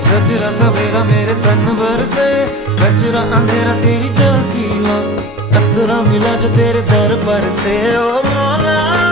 सजरा सवेरा मेरे तन भर से, कचरा अंधेरा तेरी चलती ला, कतरा मिला जो तेरे दर पर से। ओ मौला